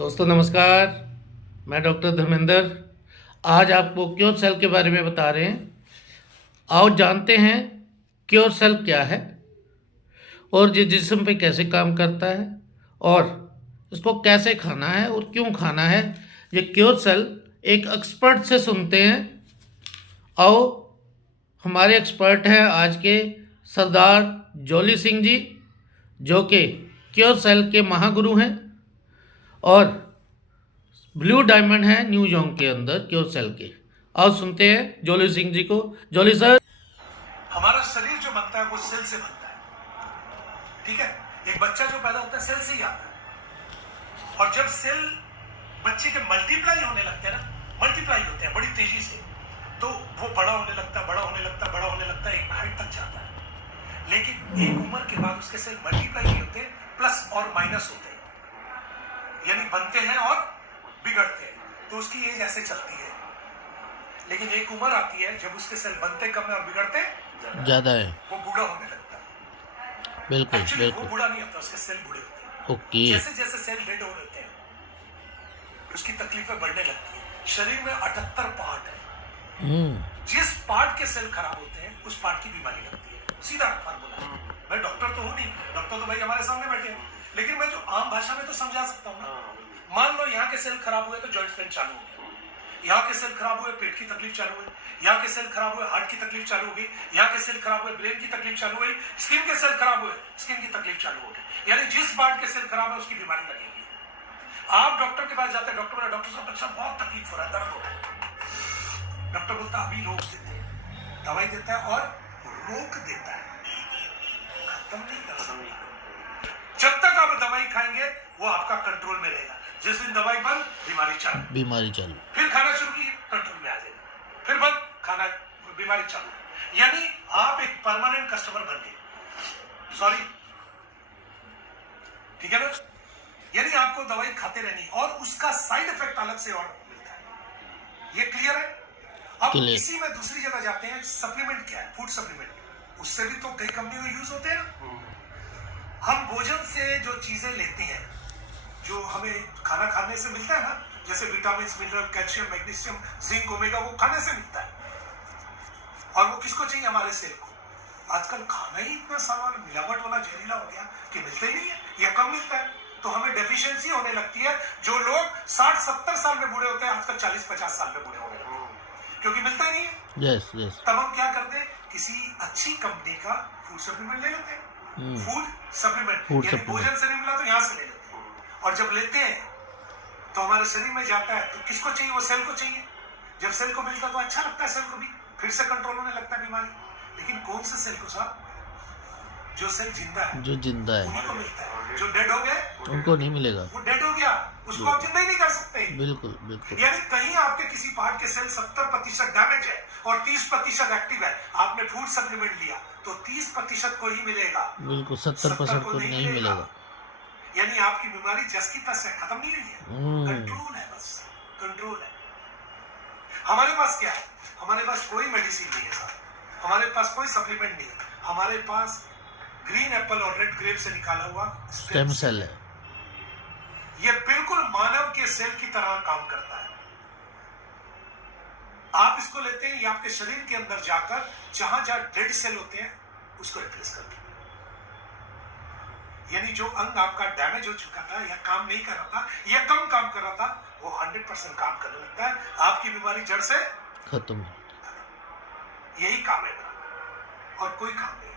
दोस्तों नमस्कार। मैं डॉक्टर धर्मेंद्र आज आपको क्योर सेल के बारे में बता रहे हैं। आओ जानते हैं क्योर सेल क्या है और ये जिस्म पे कैसे काम करता है और इसको कैसे खाना है और क्यों खाना है। ये क्योर सेल एक एक्सपर्ट से सुनते हैं। आओ, हमारे एक्सपर्ट हैं आज के सरदार जोली सिंह जी, जो कि क्योर सेल के महागुरु हैं और ब्लू डायमंड है न्यूयॉर्क के अंदर क्योर सेल के। आओ सुनते हैं जोली सिंह जी को। जोली सर। हमारा शरीर जो बनता है वो सेल से बनता है, ठीक है। एक बच्चा जो पैदा होता है सेल से ही आता है, और जब सेल बच्चे के मल्टीप्लाई होने लगते हैं ना, मल्टीप्लाई होते हैं बड़ी तेजी से, तो वो बड़ा होने लगता है, बड़ा होने लगता है, बड़ा होने लगता है, एक हाइट तक जाता है। लेकिन एक उम्र के बाद उसके सेल मल्टीप्लाई नहीं होते, प्लस और माइनस होते हैं, यानी बनते हैं और बिगड़ते हैं, तो उसकी एज ऐसे चलती है। लेकिन एक उम्र आती है जब उसके सेल बनते कम है और बिगड़ते ज्यादा है, वो बूढ़ा होने लगता है। बिल्कुल Actually, बिल्कुल। वो बूढ़ा नहीं होता, उसके सेल बूढ़े होते हैं। ओके। जैसे जैसे सेल डेड हो रहे हैं उसकी तकलीफें बढ़ने लगती है। शरीर में 78 पार्ट है, जिस पार्ट के सेल खराब होते हैं उस पार्ट की बीमारी लगती है। सीधा फार्मूला। मैं डॉक्टर तो हूं नहीं, डॉक्टर तो भाई हमारे सामने बैठे हैं, लेकिन मैं जो आम भाषा में तो समझा सकता हूँ ना। मान लो यहाँ के सेल खराब हुए तो जॉइंट पेन चालू हो गया, यहाँ के सेल खराब हुए पेट की तकलीफ चालू हुई, यहाँ के सेल खराब हुए हार्ट की तकलीफ चालू हो गई, यहाँ के सेल खराब हुए ब्रेन की तकलीफ चालू हुई, स्किन के सेल खराब हुए स्किन की तकलीफ चालू हो गई। यानी जिस पार्ट के सेल खराब है उसकी बीमारी लगेगी। आप डॉक्टर के पास जाते हैं, डॉक्टर बोला डॉक्टर साहब बच्चा बहुत तकलीफ हो रहा है, दर्द हो रहा है। डॉक्टर बोलता अभी रोक देते हैं, दवाई देता है और रोक देता है, खत्म नहीं कर सकता। जब तक आप दवाई खाएंगे वो आपका कंट्रोल में रहेगा। जिस दिन दवाई बंद, बीमारी चालू। फिर खाना शुरू कीजिए, कंट्रोल में आ जाएगा। फिर बंद, खाना, बीमारी चालू। यानी आप एक परमानेंट कस्टमर बन गए। सॉरी, ठीक है ना। यानी आपको दवाई खाते रहनी और उसका साइड इफेक्ट अलग से और मिलता है। ये क्लियर है। अब इसी में दूसरी जगह जाते हैं, सप्लीमेंट क्या है, फूड सप्लीमेंट। उससे भी तो कई कंपनी में यूज होते हैं ना। हम भोजन से जो चीजें लेते हैं, जो हमें खाना खाने से मिलता है ना, जैसे vitamin, mineral, calcium, magnesium, zinc, omega, वो खाने से मिलता है। और वो किसको चाहिए? हमारे सेल को। आजकल खाना ही इतना सामान मिलावट वाला, जहरीला हो गया कि मिलता ही नहीं है या कम मिलता है, तो हमें डेफिशिएंसी होने लगती है। जो लोग 60-70 साल में बूढ़े होते हैं, आजकल 40-50 साल में बूढ़े होने लगते हैं, क्योंकि मिलता ही नहीं है। Yes yes. तब हम क्या करते हैं? किसी अच्छी कंपनी का फूड सप्लीमेंट ले लेते हैं। फूड सप्लीमेंट, यानी भोजन से नहीं मिला तो यहाँ से ले लेते हैं। और जब लेते हैं तो हमारे शरीर में जाता है, तो किसको चाहिए? वो सेल को चाहिए। जब सेल को मिलता है तो अच्छा लगता है, सेल को भी फिर से कंट्रोल होने लगता है बीमारी। लेकिन कौन से सेल को साहब? जो सेल जिंदा है, जो जिंदा है उन्हीं को मिलता है। जो डेड हो गए उनको नहीं मिलेगा। वो डेड हो गया, उसको आप जिंदा ही नहीं कर सकते। बिल्कुल बिल्कुल। यानी कहीं आपके किसी पार्ट के सेल 70% डैमेज है और 30% एक्टिव है। आपने फूड सप्लीमेंट लिया तो 30% को ही मिलेगा, बिल्कुल 70% को नहीं मिलेगा। यानी आपकी बीमारी जस की तस है, खत्म नहीं हुई है। कंट्रोल है, बस कंट्रोल है। हमारे पास क्या है? हमारे पास कोई मेडिसिन नहीं है साहब, हमारे पास कोई सप्लीमेंट नहीं है। हमारे पास ग्रीन एप्पल और रेड ग्रेप से निकाला हुआ स्टेम सेल है। ये बिल्कुल मानव के सेल की तरह काम करता है। आप इसको लेते हैं, ये आपके शरीर के अंदर जाकर जहां जहां डेड सेल होते हैं उसको रिप्लेस करते हैं। यानी जो अंग आपका डैमेज हो चुका था या काम नहीं कर रहा था या कम काम कर रहा था, वो 100% काम करने लगता है। आपकी बीमारी जड़ से खत्म। यही काम है मेरा, और कोई काम नहीं।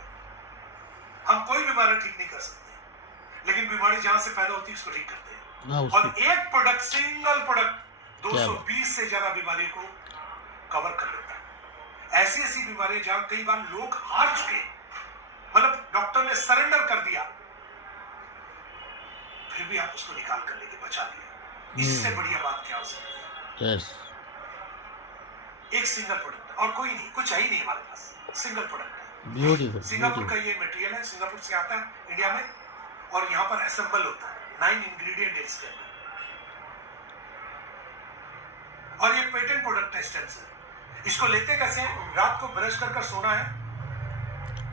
हम कोई बीमारी ठीक नहीं कर सकते, लेकिन बीमारी जहां से पैदा होती है उसको ठीक करते हैं। और एक प्रोडक्ट, सिंगल प्रोडक्ट 220 से ज्यादा बीमारी को कवर कर लेता है। ऐसी ऐसी बीमारी जहां कई बार लोग हार चुके, मतलब डॉक्टर ने सरेंडर कर दिया, फिर भी आप उसको निकाल कर लेके बचा लिया। इससे बढ़िया बात क्या हो सकती है? एक सिंगल प्रोडक्ट, और कोई नहीं, कुछ है ही नहीं हमारे पास, सिंगल प्रोडक्ट है। ब्यूटीफुल। सिंगापुर का ये मटेरियल है, सिंगापुर से आता है इंडिया में, और यहाँ पर असेंबल होता है। 9 इंग्रेडिएंट है इसके अंदर, और ये पेटेंट प्रोडक्ट है स्टेम सेल। इसको लेते कैसे हैं? रात को ब्रश कर सोना है,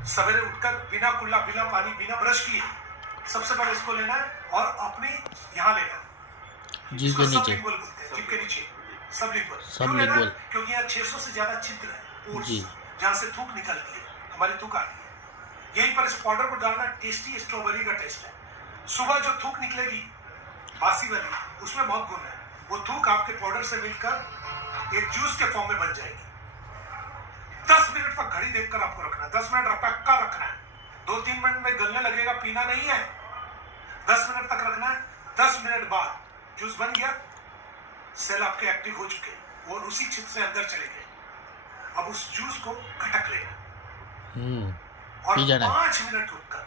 सवेरे उठकर बिना कुल्ला, बिना पानी, बिना ब्रश किए सबसे पहले इसको लेना है और अपने यहाँ लेना है। जीभ के नीचे। सबलिंगुअल बोलते हैं, जीभ के नीचे सबलिंगुअल। सबलिंगुअल। क्योंकि यहाँ 600 से ज्यादा छिद्र है, पोर्स, जी। जहाँ से थूक निकलती है, हमारी थूक आती है। यहीं पर इस पाउडर को डालना टेस्टी स्ट्रॉबेरी का टेस्ट है। सुबह जो थूक निकलेगी बासी वाली, उसमें बहुत गुण है। वो थूक आपके पाउडर से मिलकर एक जूस के फॉर्म में बन जाएगी। 10 मिनट तक घड़ी देखकर आपको रखना है, 10 मिनट पक्का रखना है। 2-3 मिनट में गलने लगेगा, पीना नहीं है। 10 मिनट तक रखना है। 10 मिनट बाद जूस बन गया, सेल आपके एक्टिव हो चुके हैं, वो उसी छिद्र से अंदर चले गए। अब उस जूस को खटक लेना और 5 मिनट रुककर,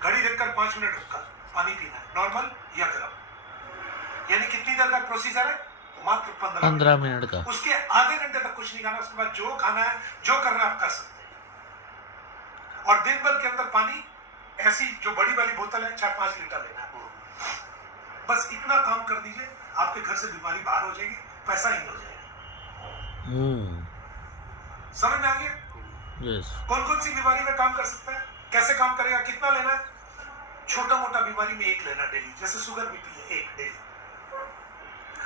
घड़ी देखकर 5 मिनट रुककर पानी पीना है, नॉर्मल या गर्म। यानी कितनी देर का प्रोसीजर है? मात्र 15 मिनट का। उसके आधे घंटे तक कुछ नहीं खाना। उसके बाद जो खाना है, जो करना है आप कर सकते हैं। और दिन भर के अंदर पानी ऐसी जो बड़ी वाली बोतल है 4-5 लीटर लेना है। बस इतना काम कर दीजिए, आपके घर से बीमारी बाहर हो जाएगी, पैसा ही हो जाएगा। समझ में आ गया? यस। कौन कौन सी बीमारी में काम कर सकता है, कैसे काम करेगा, कितना लेना है? छोटा मोटा बीमारी में 1 लेना डेली, जैसे शुगर बीपी है 1 डेली।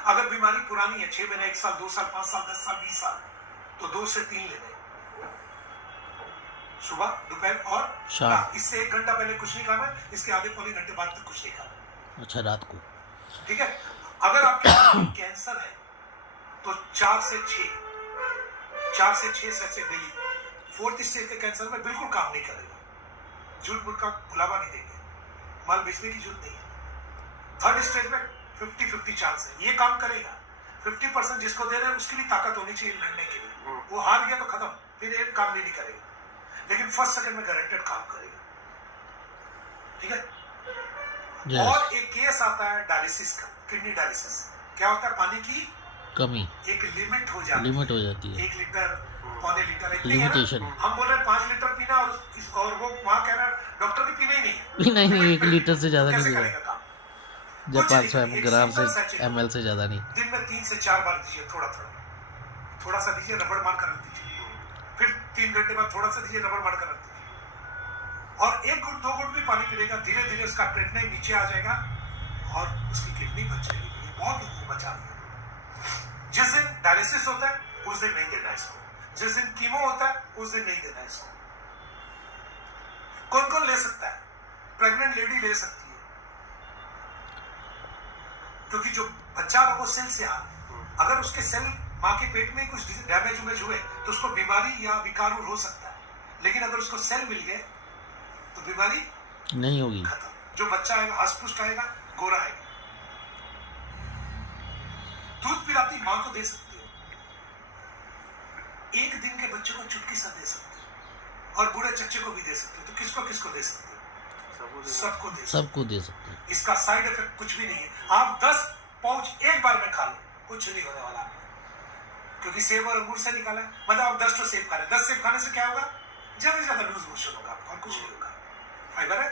अगर बीमारी पुरानी है 6 महीने, 1 साल, 2 साल, 5 साल, 10 साल, 20 साल, तो 2 से 3 लेने, सुबह, दोपहर और शाम। रात। इससे 1 घंटा पहले कुछ नहीं खाना, इसके आधे पौने घंटे बाद तक कुछ नहीं खाना। अच्छा, रात को। ठीक है। अगर आपके कैंसर है तो 4 से 6 से डेली। 4th स्टेज के कैंसर में बिल्कुल काम नहीं करेगा, झूठ मूठ का भुलावा नहीं देंगे, माल बेचने की जरूरत नहीं है। 3rd स्टेज में 50-50 चांस है, ये काम करेगा। 50% जिसको दे रहे हैं उसकी भी ताकत होनी चाहिए लड़ने के लिए। वो हार गया तो खत्म, फिर एक काम नहीं करेगा, लेकिन 1st सेकंड में गारंटेड काम करेगा। ठीक है। Yes. और एक केस आता है डायलिसिस का, किडनी डायलिसिस। क्या होता है? पानी की कमी, एक लिमिट हो जाती है। 1 लीटर, पौने लीटर, लिमिटेशन। हम बोल रहे हैं 5 लीटर पीना, और वो वहां कह रहा है डॉक्टर भी पीना ही नहीं है। नहीं, 1 लीटर से ज्यादा कैसे नहीं करेगा पीना। काम? जब कुछ 500 नहीं, ग्राम एक से simple sachet ml से ज्यादा नहीं। दिन में 3 से 4 बार दीजिए, थोड़ा सा दीजिए, रबड़ मार कर रख दीजिए। फिर 3 घंटे बाद थोड़ा सा दीजिए, रबड़ मार कर रख दीजिए। और 1 घुट 2 घुट भी पानी पीएगा, धीरे धीरे उसका क्रिएटिनिन नीचे आ जाएगा और उसकी किडनी बच जाएगी। ये बहुत लोगों को बचा दिया। जिस दिन डायलिसिस होता है उस दिन नहीं देना इसको, जिस दिन कीमो होता है उस दिन नहीं देना इसको। कौन कौन ले सकता है? प्रेग्नेंट लेडी ले सकती है, क्योंकि जो बच्चा वो सेल से आ, अगर उसके सेल माँ के पेट में कुछ डैमेज हुए तो उसको बीमारी या विकार हो सकता है, लेकिन अगर उसको सेल मिल गए तो बीमारी नहीं होगी। खत्म। जो बच्चा आएगा हष्ट-पुष्ट आएगा, गोरा आएगा। दूध पिलाती माँ को दे सकती है, 1 दिन के बच्चे को चुटकी सा दे सकती है, और बूढ़े चच्चे को भी दे सकते हो। तो किसको किसको दे सकते हो? सबको दे सकते हैं। इसका साइड इफेक्ट कुछ भी नहीं है। आप 10 पाउच एक बार में खा लो, कुछ नहीं होने वाला, क्योंकि सेब और अंगूर से निकाला है। मतलब आप 10 सेब खा रहे हैं, 10 सेब खाने से क्या होगा? ज्यादा से ज्यादा लूज मोशन होगा आपको, और कुछ नहीं होगा। फाइबर है,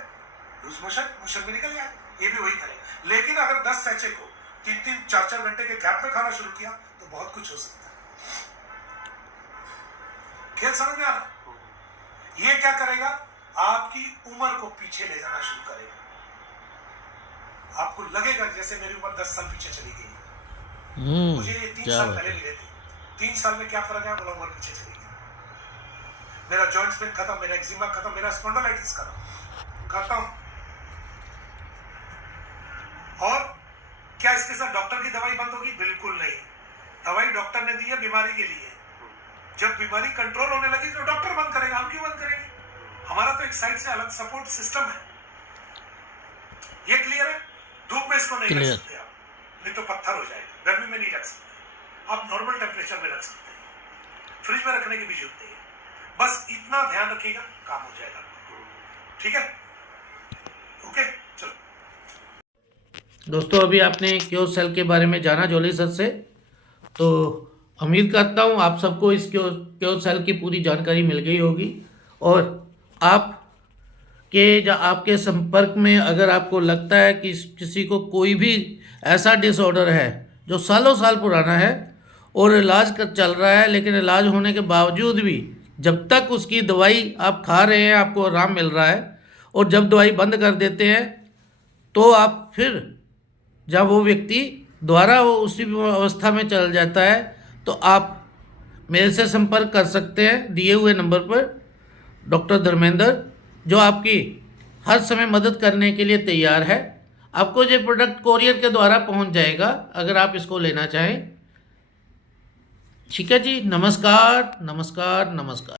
लूज मोशन में निकल जाए, ये भी वही करेगा। लेकिन अगर 10 सैचे को 3-3, 4-4 घंटे के गैप में खाना शुरू किया तो बहुत कुछ हो सकता है। खेल समझ में आ रहा? ये क्या करेगा? आपकी उम्र को पीछे ले जाना शुरू करेगा। आपको लगेगा जैसे मेरी उम्र 10 साल पीछे चली गई। मुझे ये 3 साल पहले मिले थे। 3 साल में क्या फर्क है? बोला उम्र पीछे चली गई। मेरा जॉइंट पेन खत्म, मेरा एक्जिमा खत्म, मेरा स्पॉन्डिलाइटिस खत्म। और क्या इसके साथ डॉक्टर की दवाई बंद होगी? बिल्कुल नहीं। दवाई डॉक्टर ने दी है बीमारी के लिए। जब बीमारी कंट्रोल होने लगी तो डॉक्टर बंद करेगा, हम क्यों बंद करेंगे? हमारा तो एक साइड से अलग सपोर्ट सिस्टम है। ये क्लियर है? धूप में इसको नहीं रख सकते आप, नहीं तो पत्थर हो जाएगा। गर्मी में नहीं रख सकते, आप नॉर्मल टेम्परेचर में रख सकते हैं, फ्रिज में रखने की भी जरूरत नहीं है। बस इतना ध्यान रखिएगा, काम हो जाएगा। ठीक है, ओके, चलो दोस्तों, अभी आपने क्योर सेल के बारे में जाना जोली सर से, तो उम्मीद करता हूँ आप सबको इस क्योर सेल की पूरी जानकारी मिल गई होगी। और आपके संपर्क में अगर आपको लगता है कि किसी को कोई भी ऐसा डिसऑर्डर है जो सालों साल पुराना है और इलाज चल रहा है, लेकिन इलाज होने के बावजूद भी जब तक उसकी दवाई आप खा रहे हैं आपको आराम मिल रहा है, और जब दवाई बंद कर देते हैं तो आप फिर जब वो व्यक्ति द्वारा वो उसी अवस्था में चल जाता है, तो आप मेरे से संपर्क कर सकते हैं दिए हुए नंबर पर, डॉक्टर धर्मेंद्र, जो आपकी हर समय मदद करने के लिए तैयार है। आपको ये प्रोडक्ट कोरियर के द्वारा पहुंच जाएगा अगर आप इसको लेना चाहें। ठीक है जी, नमस्कार नमस्कार नमस्कार।